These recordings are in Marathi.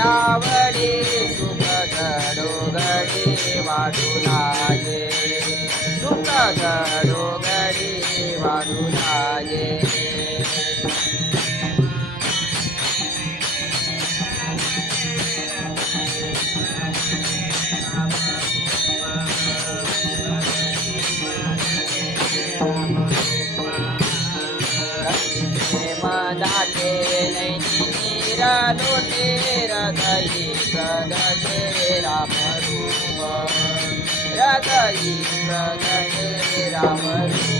आवडी सुख घडोघडी वाढू लागे सुख घडोघडी वाढू लागे मदाते लोटे. प्रगटे राम रूप हृदय प्रगटे राम रूप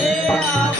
Yeah.